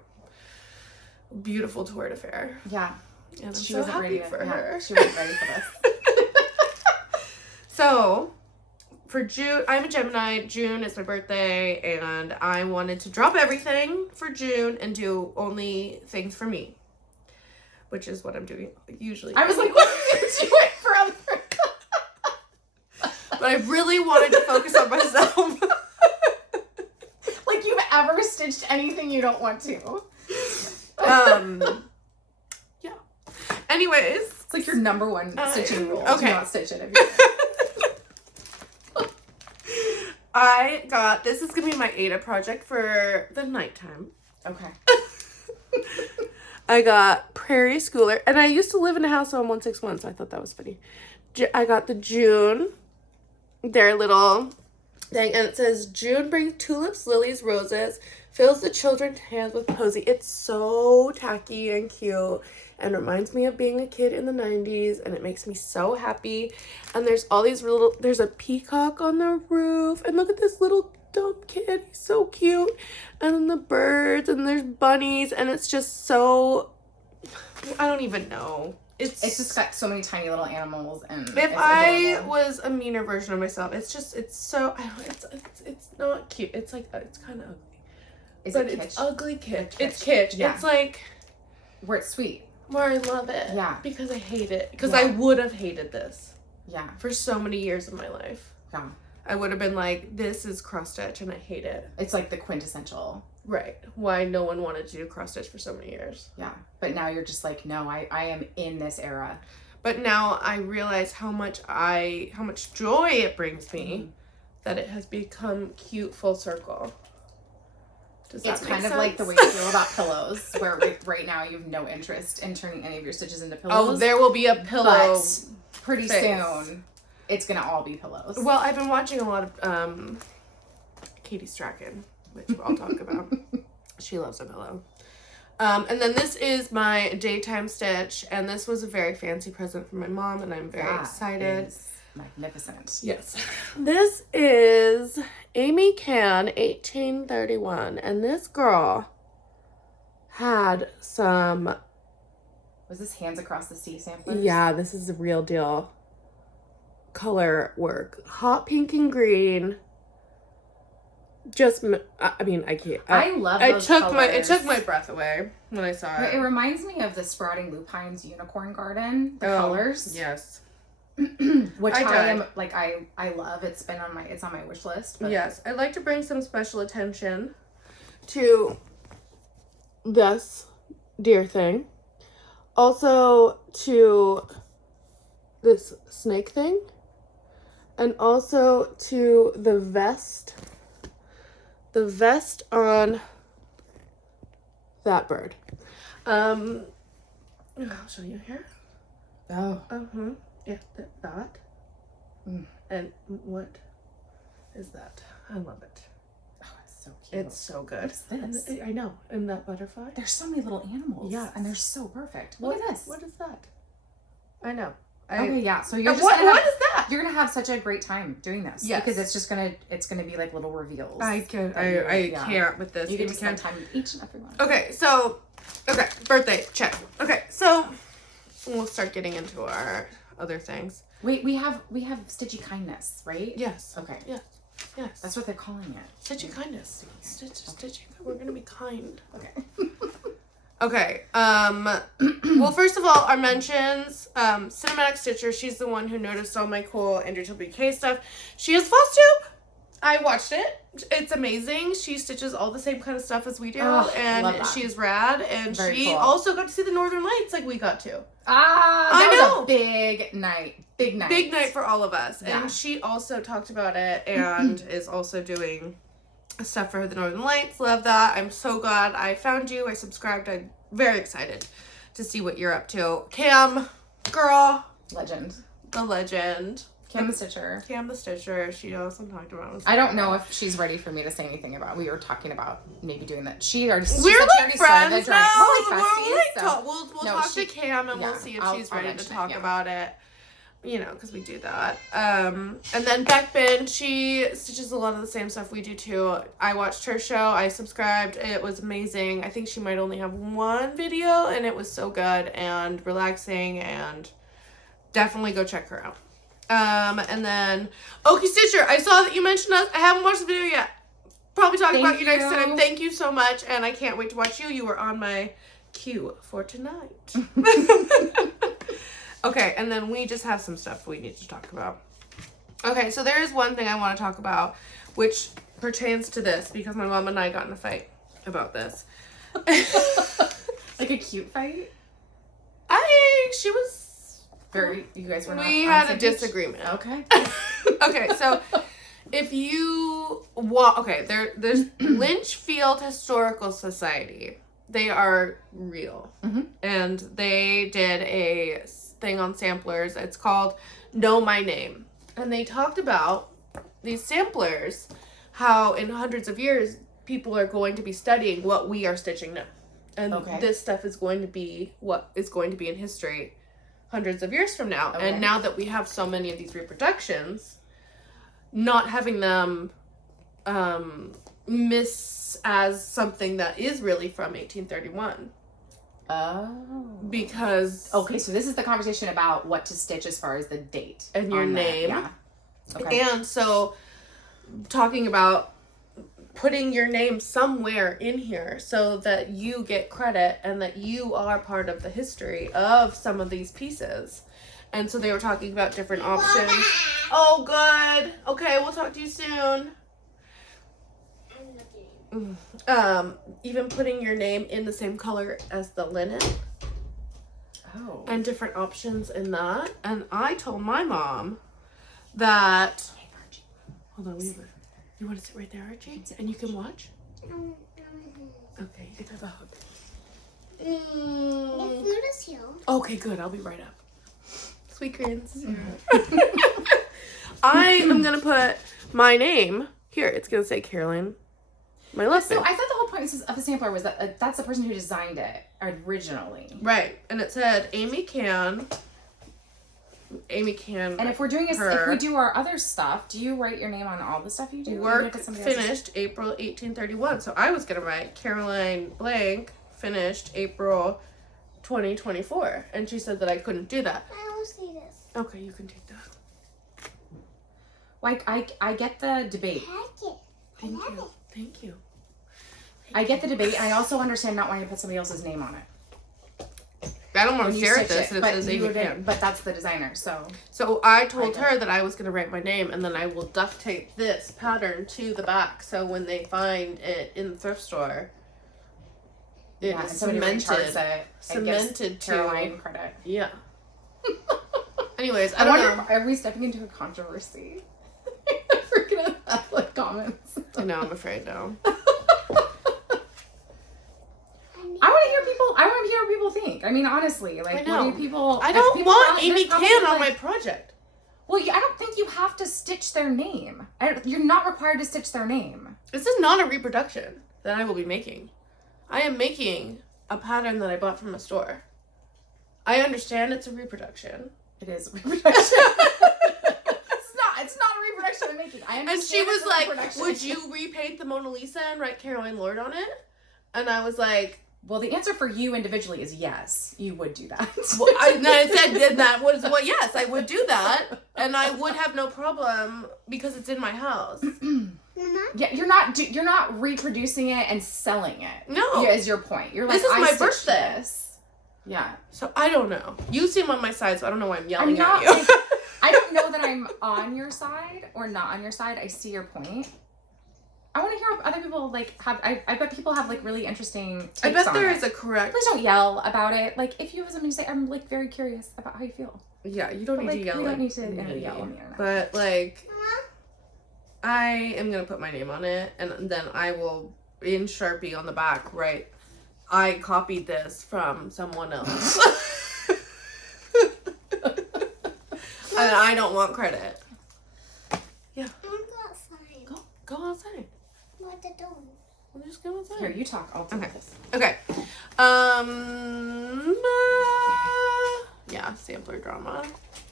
beautiful tour affair. Yeah. And I'm She so wasn't happy ready for her. She wasn't ready for this. So for June, I'm a Gemini. June is my birthday, and I wanted to drop everything for June and do only things for me, which is what I'm doing usually. I was like, what are you doing for other? But I really wanted to focus on myself. Like you've ever stitched anything you don't want to. Yeah. Anyways. It's like your number one stitching rule. Okay. Do not stitch it if you I got, this is going to be my Aida project for the nighttime. Okay. I got Prairie Schooler, and I used to live in a house on 161, so I thought that was funny. I got the June, their little thing, and it says, June brings tulips, lilies, roses, fills the children's hands with posy. It's so tacky and cute, and reminds me of being a kid in the 90s, and it makes me so happy. And there's all these little, there's a peacock on the roof, and look at this little dumb kid, he's so cute. And then the birds, and there's bunnies, and it's just so, I don't even know. It's just got so many tiny little animals, and if it's I adorable. was a meaner version of myself, it's just, it's so, I don't, it's not cute. It's like, it's kind of ugly. Is but it kitsch? it's ugly kitsch. Kitsch. It's kitsch. Yeah. It's like, Where it's sweet. where I love it. Yeah. Because I hate it. Because Yeah. I would have hated this Yeah. for so many years of my life. Yeah. I would have been like, this is cross stitch and I hate it. It's like the quintessential. Right. Why no one wanted to do cross stitch for so many years. Yeah. But now you're just like, no, I am in this era. But now I realize how much joy it brings me that it has become cute full circle. Does that It's make kind sense? of like the way you feel about pillows, where right now you have no interest in turning any of your stitches into pillows. Oh, there will be a pillow. But pretty soon, it's gonna all be pillows. Well, I've been watching a lot of Katie Strachan, which I'll talk about. She loves a pillow. And then this is my daytime stitch, and this was a very fancy present from my mom, and I'm very excited. Is magnificent. Yes. This is Aimee Can 1831, and this girl had some... Was this Hands Across the Sea samplers? Yeah, this is the real deal color work. Hot pink and green. Just, I mean, I can't. I love those colors. It took my breath away when I saw it. It reminds me of the Sprouting Lupines Unicorn Garden. The colors. Yes. Which I am like I love. It's on my wish list. But Yes. I'd like to bring some special attention to this deer thing. Also to this snake thing. And also to the vest. The vest on that bird. I'll show you here. Oh. Yeah, that. And what is that? I love it. Oh, it's so cute. It's so good. What's this? I know. And that butterfly. There's so many little animals. Yeah. And they're so perfect. Look at this. What is that? I know. Okay, yeah. So you're just what is that? You're gonna have such a great time doing this. Yes. Because it's gonna be like little reveals. I can't with this. You get to spend time with each and every one. Okay, birthday, check. Okay, so we'll start getting into our other things. Wait, we have Stitchy Kindness, right? Yes. Okay. Yes. That's what they're calling it. Stitchy Kindness. Stitchy. We're gonna be kind. Okay. Okay. Well, first of all, our mentions. Cinematic Stitcher. She's the one who noticed all my cool Andrew WK stuff. She has Floss Tube. I watched it. It's amazing. She stitches all the same kind of stuff as we do, and she is rad. And she also got to see the Northern Lights like we got to. That was a big night. Big night for all of us. Yeah. And she also talked about it and is also doing stuff for the Northern Lights. Love that. I'm so glad I found you. I subscribed. I'm very excited to see what you're up to. Cam, girl. Legend. The legend. Cam the Stitcher. Cam the Stitcher. She knows I'm talking about. I don't know if she's ready for me to say anything about. We were talking about maybe doing that. We're like friends now. We're like besties. We'll talk to Cam and we'll see if she's ready to talk about it. You know, because we do that. And then Beckman, she stitches a lot of the same stuff we do too. I watched her show. I subscribed. It was amazing. I think she might only have one video, and it was so good and relaxing, and definitely go check her out. And then Okie Stitcher, I saw that you mentioned us. I haven't watched the video yet. Probably talking about you next time. Thank you so much, and I can't wait to watch you. You were on my queue for tonight. Okay, and then we just have some stuff we need to talk about. Okay, so there is one thing I want to talk about, which pertains to this, because my mom and I got in a fight about this. Like a cute fight? She was... You guys were not We had a disagreement. Okay. Okay, so if you want... Okay, there's Lynchfield Historical Society. They are real. Mm-hmm. And they did a thing on samplers. It's called Know My Name. And they talked about these samplers, how in hundreds of years, people are going to be studying what we are stitching now. And this stuff is going to be what is going to be in history hundreds of years from now. Okay. And now that we have so many of these reproductions, not having them miss as something that is really from 1831. Oh. Because... Okay, so this is the conversation about what to stitch as far as the date. And your name. Yeah. Okay. And so, talking about putting your name somewhere in here so that you get credit and that you are part of the history of some of these pieces. And so they were talking about different options. Oh, good. Okay, we'll talk to you soon. Even putting your name in the same color as the linen. Oh. And different options in that. And I told my mom that... Hey, Archie. Hold on, wait. You want to sit right there, Archie? And you can watch? Okay, you can have a hug. The food is here. Okay, good. I'll be right up. Sweet greens. I am going to put my name... Here, it's going to say Caroline. My last name. So I thought the whole point of the sampler was that that's the person who designed it originally. Right. And it said Aimee can. And if we're doing if we do our other stuff, do you write your name on all the stuff you do? Work finished April 1831. So I was going to write Caroline blank finished April 2024. And she said that I couldn't do that. I don't see this. Okay, you can take that. Like, I get the debate. Thank you. Thank you. I get the debate. I also understand not wanting to put somebody else's name on it. I don't want to share this, and it says Aimee can. But that's the designer, so. So I told her that I was going to write my name, and then I will duct tape this pattern to the back, so when they find it in the thrift store, it is cemented to Caroline credit. Yeah. Anyways, I wonder, are we stepping into a controversy? We're gonna have like comments. I know, I'm afraid no. I want to hear think? I mean, honestly, like, I know. what do people... I if don't people want there's Aimee probably, Can on like- my project. Well, I don't think you have to stitch their name. You're not required to stitch their name. This is not a reproduction that I will be making. I am making a pattern that I bought from a store. I understand it's a reproduction. It is a reproduction. It's not a reproduction I'm making. I understand. And she it's was a like, reproduction. would you repaint the Mona Lisa and write Caroline Lord on it? And I was like, Well, the answer for you individually is yes. You would do that. well, I said that was, well, yes, I would do that. And I would have no problem because it's in my house. Yeah, you're not reproducing it and selling it. No. Is your point. You're like, This is I my stitched birthday. this. Yeah. So I don't know. You seem on my side, so I don't know why I'm yelling I'm not, at you. like, I don't know that I'm on your side or not on your side. I see your point. I want to hear what other people like have. I bet people have like really interesting takes I bet on there it. is a correct. Please don't yell about it. Like, if you have something to say, I'm like very curious about how you feel. Yeah, you don't But, need like, to yell. we don't at need to me. yell on the internet. But like, I am gonna put my name on it, and then I will in Sharpie on the back write, I copied this from someone else. And I don't want credit. Yeah. I want to go outside. Go outside. What the door? We'll just go outside. Here, you talk. I'll do Okay. this. Okay. Yeah, sampler drama.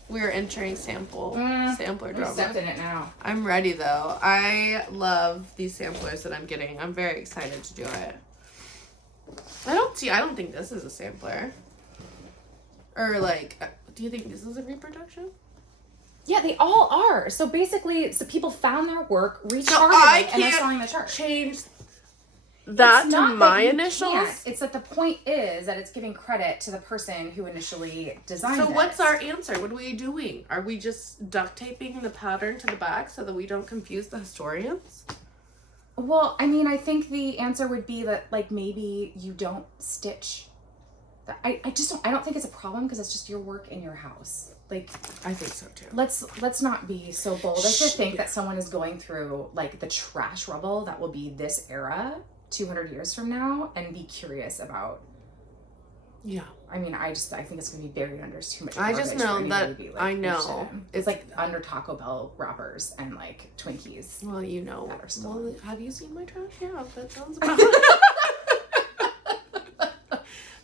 We're entering sampler We're drama. stepped in it now. I'm ready though. I love these samplers that I'm getting. I'm very excited to do it. I don't think this is a sampler. Or like, do you think this is a reproduction? Yeah, they all are. So basically, people found their work, I recharted it, and they're can't selling the chart. change that It's to not my that you initials. can't. It's that the point is that it's giving credit to the person who initially designed it. So what's our answer? What are we doing? Are we just duct taping the pattern to the back so that we don't confuse the historians? Well, I mean, I think the answer would be that, like, maybe you don't stitch. I don't think it's a problem because it's just your work in your house. Like, I think so too. let's not be so bold as to think that someone is going through like the trash rubble that will be this era 200 years from now and be curious about. Yeah. I mean, I think it's gonna be buried under too much. I just garbage for know anybody that to be, like, I know interested in. It's like under Taco Bell wrappers and like Twinkies. Well, you know. That are still- Well, have you seen my trash? Yeah, that sounds about it.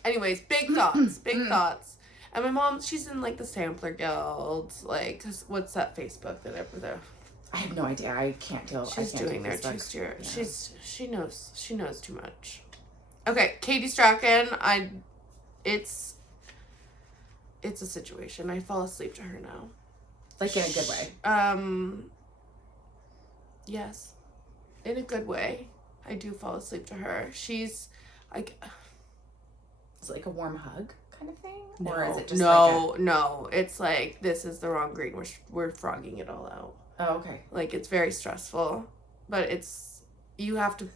Anyways, big thoughts. Big thoughts. And my mom, she's in like the sampler guild. Like, 'cause what's that Facebook that ever there? I have no idea. I can't deal. She's I can't doing do their Facebook. two-steer. Yeah. She knows too much. Okay, Katie Strachan. It's a situation. I fall asleep to her now. Like in a good way. Yes, in a good way. I do fall asleep to her. She's like, Is it like a warm hug kind of thing, no, or is it just no. It's like, this is the wrong green. We're frogging it all out. Oh, okay. Like, it's very stressful, but you have to.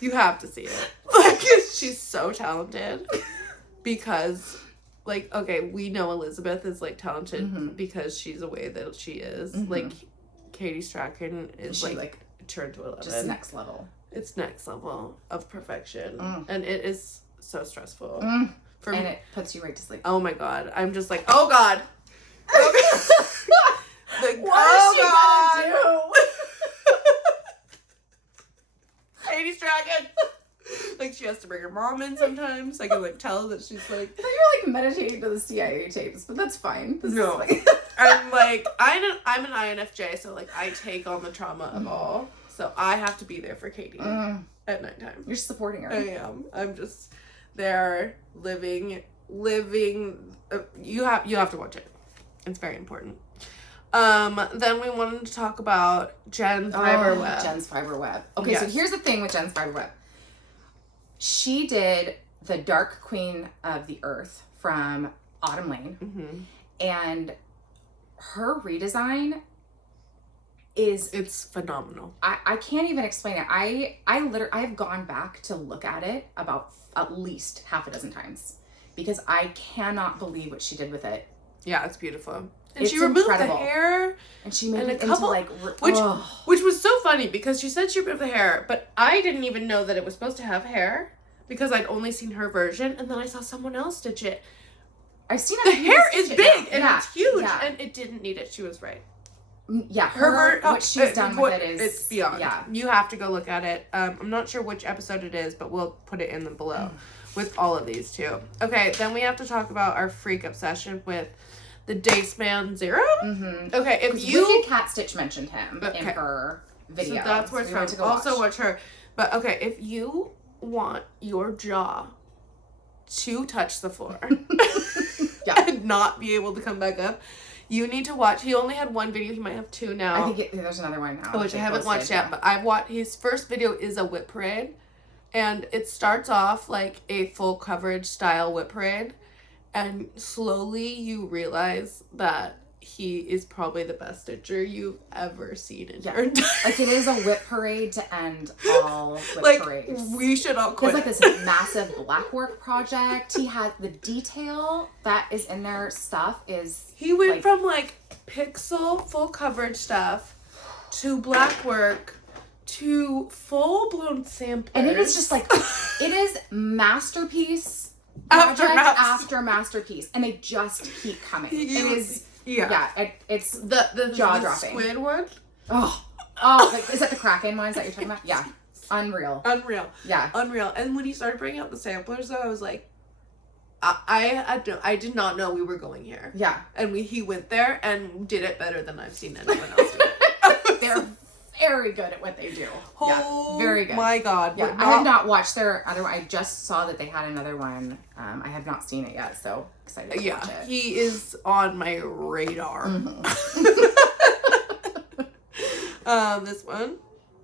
You have to see it. Like, she's so talented because, like, okay, we know Elizabeth is like talented because she's the way that she is. Like, Katie Strachan is She, like turned to 11. Just next level. It's next level of perfection, and it is so stressful for And me. it puts you right to sleep. Oh my god, I'm just like, oh god. Like, What is she gonna do? Katie Strachan. Like, she has to bring her mom in sometimes. I can like tell that she's like, I thought you were like meditating to the CIA tapes, but that's fine. This No. is like... I'm an INFJ, so like I take on the trauma of all. So I have to be there for Katie at nighttime. You're supporting her. I am. I'm just there living. You have to watch it. It's very important. Then we wanted to talk about Jen's fiber web. Jen's fiber web. Okay, so Yes. here's the thing with Jen's fiber web. She did the Dark Queen of the Earth from Autumn Lane, and her redesign It's phenomenal. I can't even explain it. I've gone back to look at it about at least half a dozen times because I cannot believe what she did with it. Yeah, it's beautiful. And it's she removed incredible. the hair. And she made and it a couple, into which was so funny because she said she removed the hair, but I didn't even know that it was supposed to have hair because I'd only seen her version, and then I saw someone else stitch it. I've seen the hair is big and yeah. it's huge, yeah. and it didn't need it. She was right. Yeah, what she's done with it is it's beyond. Yeah, you have to go look at it. I'm not sure which episode it is, but we'll put it in the below with all of these too. Okay, then we have to talk about our freak obsession with the Daceman Zero. Mm-hmm. Okay, if you Wicked Cat Stitch mentioned him in her video, so that's where it's from. Also watch her. But okay, if you want your jaw to touch the floor and not be able to come back up, you need to watch. He only had one video. He might have two now. I think there's another one now. Which I haven't watched yet, but I've watched. His first video is a whip parade, and it starts off like a full coverage style whip parade, and slowly you realize that he is probably the best stitcher you've ever seen in your entire like it is a whip parade to end all whip like, parades. We should all quit. It's like this massive black work project. He had the detail that is in their stuff is he went from like pixel full coverage stuff to black work to full blown samplers. And it is just like it is masterpiece after masterpiece, and they just keep coming. It is it's the jaw the dropping. squid one. Oh, like, is that the Kraken ones that you're talking about? Yeah, unreal. Yeah, unreal. And when he started bringing out the samplers, though, I was like, I did not know we were going here. Yeah, and he went there and did it better than I've seen anyone else do it. They're very good at what they do. Oh, yeah, very good. My God. Yeah, I have not watched their other one. I just saw that they had another one. I have not seen it yet, so excited to watch it. He is on my radar. This one.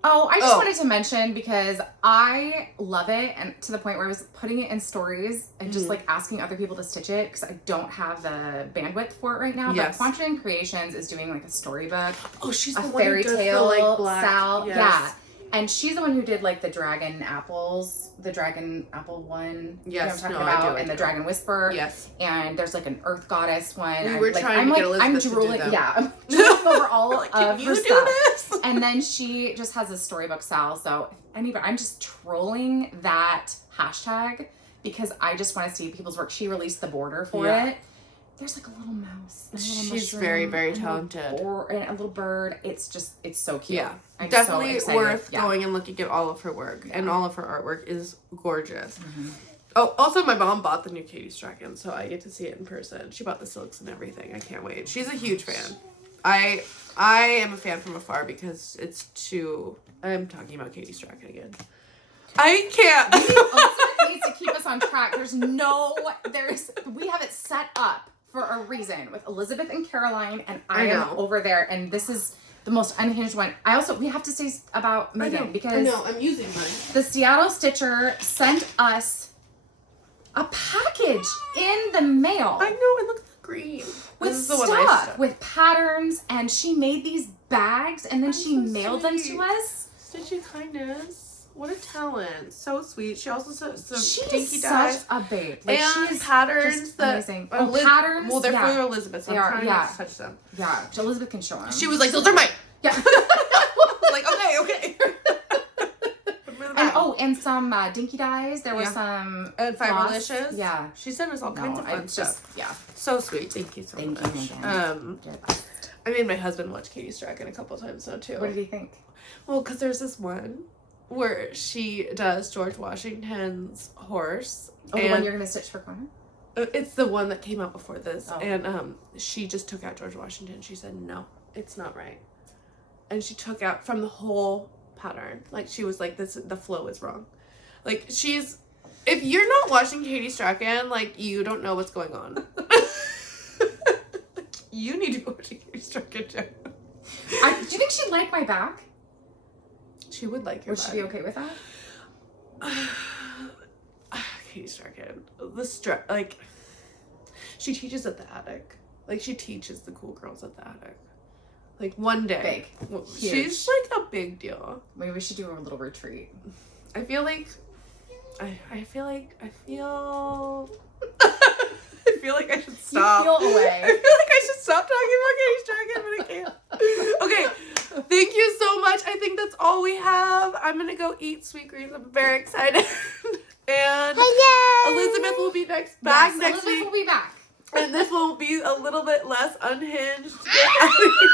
Oh, I just wanted to mention because I love it, and to the point where I was putting it in stories and just like asking other people to stitch it because I don't have the bandwidth for it right now. Yes. But Quantrian Creations is doing like a storybook. Oh, she's a the one fairy who does tale, the, like, black. Sal. Yes. Yeah. And she's the one who did like the dragon apples, the dragon apple one. Yes, you know what I'm talking about, and the dragon whisper. Yes. And there's like an earth goddess one. We were trying to get Elizabeth to do them. Yeah, I'm drooling over all like, of can her you do stuff. this? And then she just has a storybook style. So I'm just trolling that hashtag because I just want to see people's work. She released the border for it. There's like a little mouse. She's very, very talented. And a little bird. It's so cute. Yeah. I'm definitely so worth going and looking at all of her work. Yeah. And all of her artwork is gorgeous. Oh, also my mom bought the new Katie Strachan, so I get to see it in person. She bought the silks and everything. I can't wait. She's a huge fan. I am a fan from afar because it's too... I'm talking about Katie Strachan again. I can't. Elizabeth needs to keep us on track. We have it set up for a reason with Elizabeth and Caroline, and I am over there, and this is the most unhinged one. We have to say about Megan because I know, I'm using mine. The Seattle Stitcher sent us a package in the mail. I know, it looks green. With stuff, with patterns, and she made these bags, and then she mailed them to us. Stitchy kindness. What a talent. So sweet. She also some She's dinky dyes. Such a babe. Like, and she's patterns that amazing. Patterns? Well, they're for Elizabeth, so I'm trying not to touch them. Yeah, Elizabeth can show them. She was like, those are mine. Yeah. Like, okay. And some dinky dyes. There were some and Fiberlicious. Yeah. She sent us all kinds of fun stuff. Yeah. So sweet. Thank you so much. Thank you, Megan. I made my husband watch Katie Strachan a couple of times though too. What did he think? Well, because there's this one where she does George Washington's horse. Oh, the one you're gonna stitch for Connor? It's the one that came out before this, and she just took out George Washington. She said, "No, it's not right," and she took out from the whole pattern. Like she was like, "This, the flow is wrong." Like she's, if you're not watching Katie Strachan, like you don't know what's going on. You need to go watch Katie Strachan too. Do you think she'd like my back? She would like your back. Would she be okay with that? Katie Strachan. Like, she teaches at the attic. Like, she teaches the cool girls at the attic. Like, one day. Big. Well, she's like a big deal. Maybe we should do a little retreat. I feel like I feel like I should stop. You feel away. I feel like I should stop talking so much. I think that's all we have. I'm going to go eat sweet greens. I'm very excited. And Hello. Elizabeth will be back next Elizabeth week. will be back. And this will be a little bit less unhinged. Get out of here.